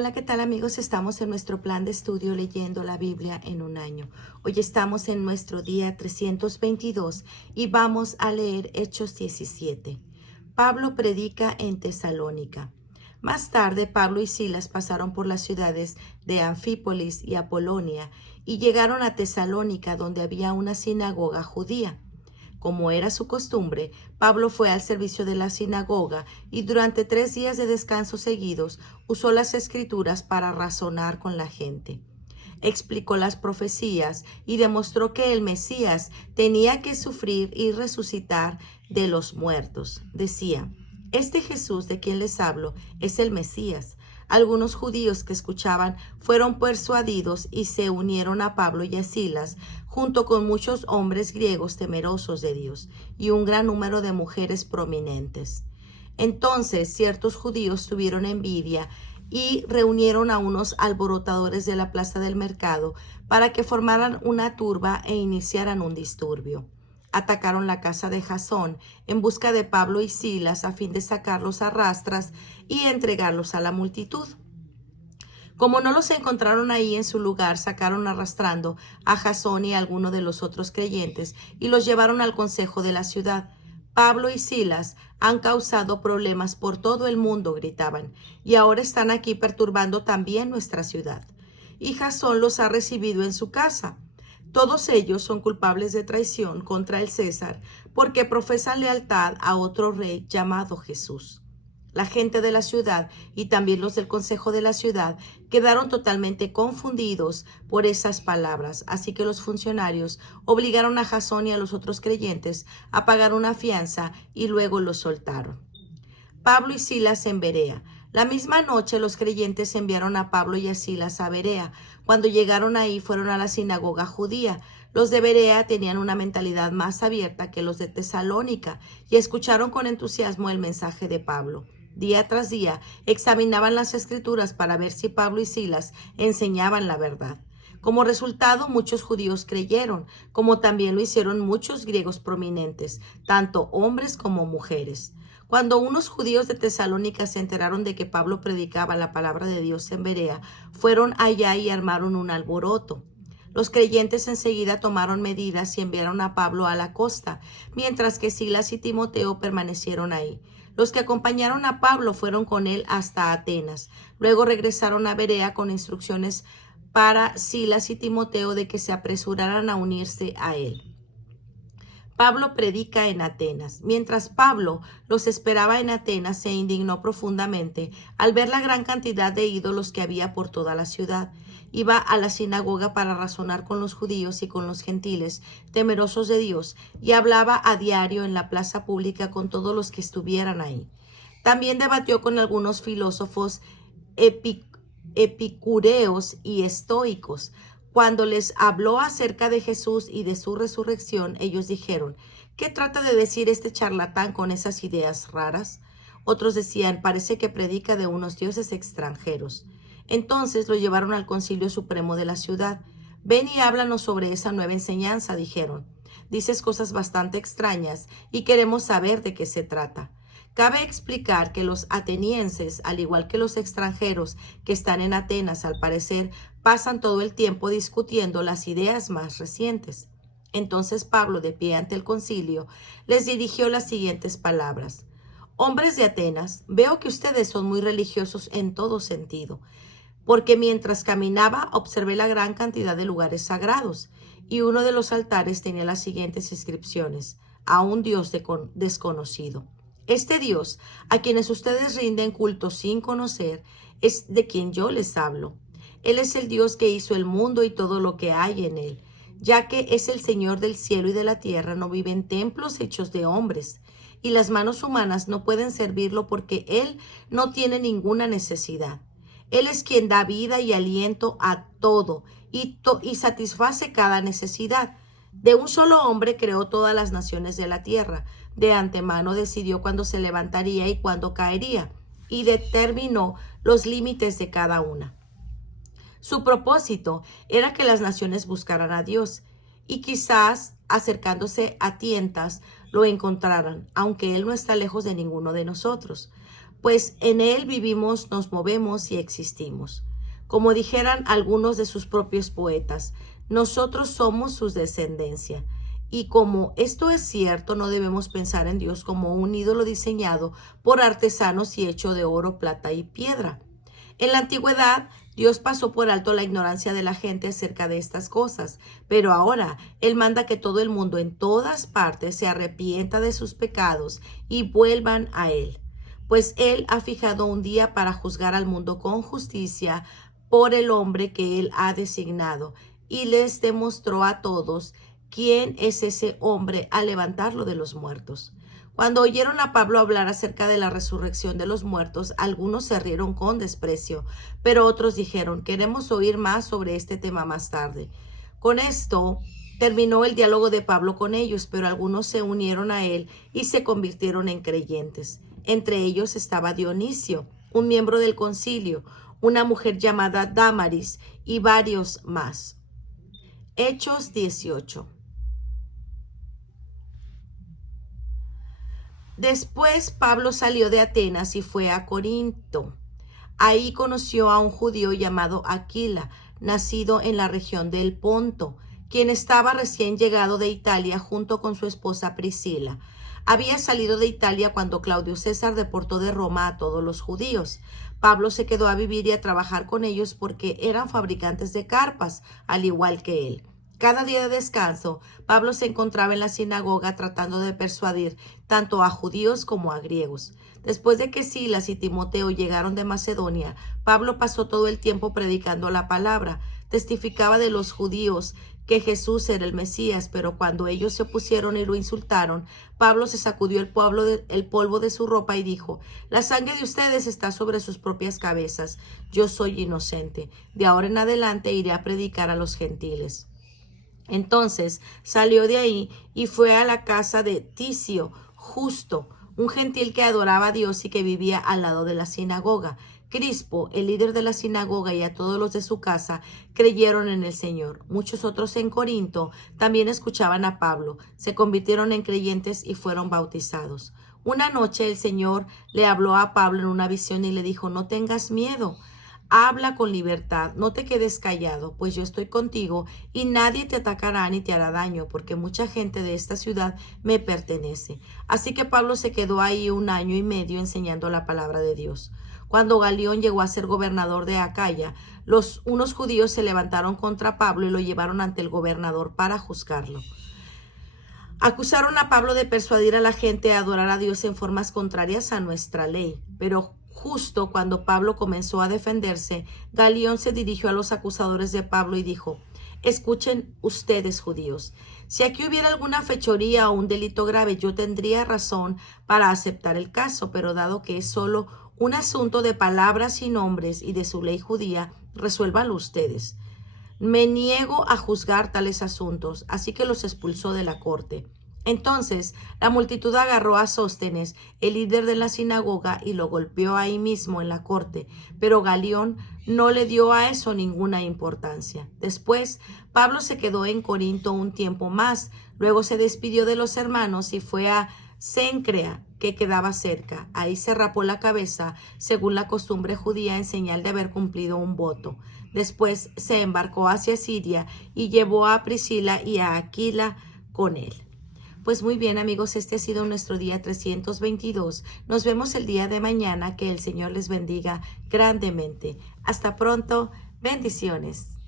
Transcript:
Hola, ¿qué tal amigos? Estamos en nuestro plan de estudio leyendo la Biblia en un año. Hoy estamos en nuestro día 322 y vamos a leer Hechos 17. Pablo predica en Tesalónica. Más tarde, Pablo y Silas pasaron por las ciudades de Anfípolis y Apolonia y llegaron a Tesalónica, donde había una sinagoga judía. Como era su costumbre, Pablo fue al servicio de la sinagoga y durante 3 días de descanso seguidos usó las escrituras para razonar con la gente. Explicó las profecías y demostró que el Mesías tenía que sufrir y resucitar de los muertos. Decía: este Jesús de quien les hablo es el Mesías. Algunos judíos que escuchaban fueron persuadidos y se unieron a Pablo y a Silas, junto con muchos hombres griegos temerosos de Dios y un gran número de mujeres prominentes. Entonces ciertos judíos tuvieron envidia y reunieron a unos alborotadores de la plaza del mercado para que formaran una turba e iniciaran un disturbio. Atacaron la casa de Jasón en busca de Pablo y Silas a fin de sacarlos a rastras y entregarlos a la multitud. Como no los encontraron ahí en su lugar, sacaron arrastrando a Jasón y a alguno de los otros creyentes y los llevaron al consejo de la ciudad. Pablo y Silas han causado problemas por todo el mundo, gritaban, y ahora están aquí perturbando también nuestra ciudad. Y Jasón los ha recibido en su casa. Todos ellos son culpables de traición contra el César, porque profesan lealtad a otro rey llamado Jesús. La gente de la ciudad y también los del consejo de la ciudad quedaron totalmente confundidos por esas palabras, así que los funcionarios obligaron a Jasón y a los otros creyentes a pagar una fianza y luego los soltaron. Pablo y Silas en Berea. La misma noche los creyentes enviaron a Pablo y a Silas a Berea. Cuando llegaron ahí fueron a la sinagoga judía. Los de Berea tenían una mentalidad más abierta que los de Tesalónica y escucharon con entusiasmo el mensaje de Pablo. Día tras día examinaban las escrituras para ver si Pablo y Silas enseñaban la verdad. Como resultado, muchos judíos creyeron, como también lo hicieron muchos griegos prominentes, tanto hombres como mujeres. Cuando unos judíos de Tesalónica se enteraron de que Pablo predicaba la palabra de Dios en Berea, fueron allá y armaron un alboroto. Los creyentes enseguida tomaron medidas y enviaron a Pablo a la costa, mientras que Silas y Timoteo permanecieron ahí. Los que acompañaron a Pablo fueron con él hasta Atenas. Luego regresaron a Berea con instrucciones para Silas y Timoteo de que se apresuraran a unirse a él. Pablo predica en Atenas. Mientras Pablo los esperaba en Atenas, se indignó profundamente al ver la gran cantidad de ídolos que había por toda la ciudad. Iba a la sinagoga para razonar con los judíos y con los gentiles, temerosos de Dios, y hablaba a diario en la plaza pública con todos los que estuvieran ahí. También debatió con algunos filósofos epicureos y estoicos. Cuando les habló acerca de Jesús y de su resurrección, ellos dijeron: ¿qué trata de decir este charlatán con esas ideas raras? Otros decían: parece que predica de unos dioses extranjeros. Entonces lo llevaron al Concilio Supremo de la ciudad. Ven y háblanos sobre esa nueva enseñanza, dijeron. Dices cosas bastante extrañas y queremos saber de qué se trata. Cabe explicar que los atenienses, al igual que los extranjeros que están en Atenas, al parecer, pasan todo el tiempo discutiendo las ideas más recientes. Entonces Pablo, de pie ante el concilio, les dirigió las siguientes palabras: hombres de Atenas, veo que ustedes son muy religiosos en todo sentido, porque mientras caminaba observé la gran cantidad de lugares sagrados, y uno de los altares tenía las siguientes inscripciones: a un Dios desconocido. Este Dios, a quienes ustedes rinden culto sin conocer, es de quien yo les hablo. Él es el Dios que hizo el mundo y todo lo que hay en él. Ya que es el Señor del cielo y de la tierra, no vive en templos hechos de hombres, y las manos humanas no pueden servirlo porque Él no tiene ninguna necesidad. Él es quien da vida y aliento a todo y satisface cada necesidad. De un solo hombre creó todas las naciones de la tierra. De antemano decidió cuándo se levantaría y cuándo caería, y determinó los límites de cada una. Su propósito era que las naciones buscaran a Dios, y quizás acercándose a tientas lo encontraran, aunque Él no está lejos de ninguno de nosotros. pues en Él vivimos, nos movemos y existimos. Como dijeran algunos de sus propios poetas, nosotros somos su descendencia. Y como esto es cierto, no debemos pensar en Dios como un ídolo diseñado por artesanos y hecho de oro, plata y piedra. En la antigüedad, Dios pasó por alto la ignorancia de la gente acerca de estas cosas, pero ahora Él manda que todo el mundo en todas partes se arrepienta de sus pecados y vuelvan a Él, pues Él ha fijado un día para juzgar al mundo con justicia por el hombre que Él ha designado, y les demostró a todos quién es ese hombre al levantarlo de los muertos. Cuando oyeron a Pablo hablar acerca de la resurrección de los muertos, algunos se rieron con desprecio, pero otros dijeron, queremos oír más sobre este tema más tarde. Con esto terminó el diálogo de Pablo con ellos, pero algunos se unieron a él y se convirtieron en creyentes. Entre ellos estaba Dionisio, un miembro del concilio, una mujer llamada Dámaris y varios más. Hechos 18. Después Pablo salió de Atenas y fue a Corinto. Ahí conoció a un judío llamado Aquila, nacido en la región del Ponto, quien estaba recién llegado de Italia junto con su esposa Priscila. Había salido de Italia cuando Claudio César deportó de Roma a todos los judíos. Pablo se quedó a vivir y a trabajar con ellos porque eran fabricantes de carpas, al igual que él. Cada día de descanso, Pablo se encontraba en la sinagoga tratando de persuadir tanto a judíos como a griegos. Después de que Silas y Timoteo llegaron de Macedonia, Pablo pasó todo el tiempo predicando la palabra. Testificaba de los judíos que Jesús era el Mesías, pero cuando ellos se opusieron y lo insultaron, Pablo se sacudió el polvo de su ropa y dijo, la sangre de ustedes está sobre sus propias cabezas. Yo soy inocente. De ahora en adelante iré a predicar a los gentiles. Entonces salió de ahí y fue a la casa de Ticio Justo, un gentil que adoraba a Dios y que vivía al lado de la sinagoga. Crispo, el líder de la sinagoga, y a todos los de su casa creyeron en el Señor. Muchos otros en Corinto también escuchaban a Pablo, se convirtieron en creyentes y fueron bautizados. Una noche el Señor le habló a Pablo en una visión y le dijo, no tengas miedo. Habla con libertad, no te quedes callado, pues yo estoy contigo y nadie te atacará ni te hará daño, porque mucha gente de esta ciudad me pertenece. Así que Pablo se quedó ahí 1 año y medio enseñando la palabra de Dios. Cuando Galión llegó a ser gobernador de Acaya, unos judíos se levantaron contra Pablo y lo llevaron ante el gobernador para juzgarlo. Acusaron a Pablo de persuadir a la gente a adorar a Dios en formas contrarias a nuestra ley, pero justo cuando Pablo comenzó a defenderse, Galión se dirigió a los acusadores de Pablo y dijo, escuchen ustedes, judíos, si aquí hubiera alguna fechoría o un delito grave, yo tendría razón para aceptar el caso, pero dado que es solo un asunto de palabras y nombres y de su ley judía, resuélvanlo ustedes. Me niego a juzgar tales asuntos, así que los expulsó de la corte. Entonces la multitud agarró a Sóstenes, el líder de la sinagoga, y lo golpeó ahí mismo en la corte, pero Galión no le dio a eso ninguna importancia. Después Pablo se quedó en Corinto un tiempo más, luego se despidió de los hermanos y fue a Cencrea, que quedaba cerca. Ahí se rapó la cabeza, según la costumbre judía, en señal de haber cumplido un voto. Después se embarcó hacia Siria y llevó a Priscila y a Aquila con él. Pues muy bien, amigos, este ha sido nuestro día 322. Nos vemos el día de mañana. Que el Señor les bendiga grandemente. Hasta pronto. Bendiciones.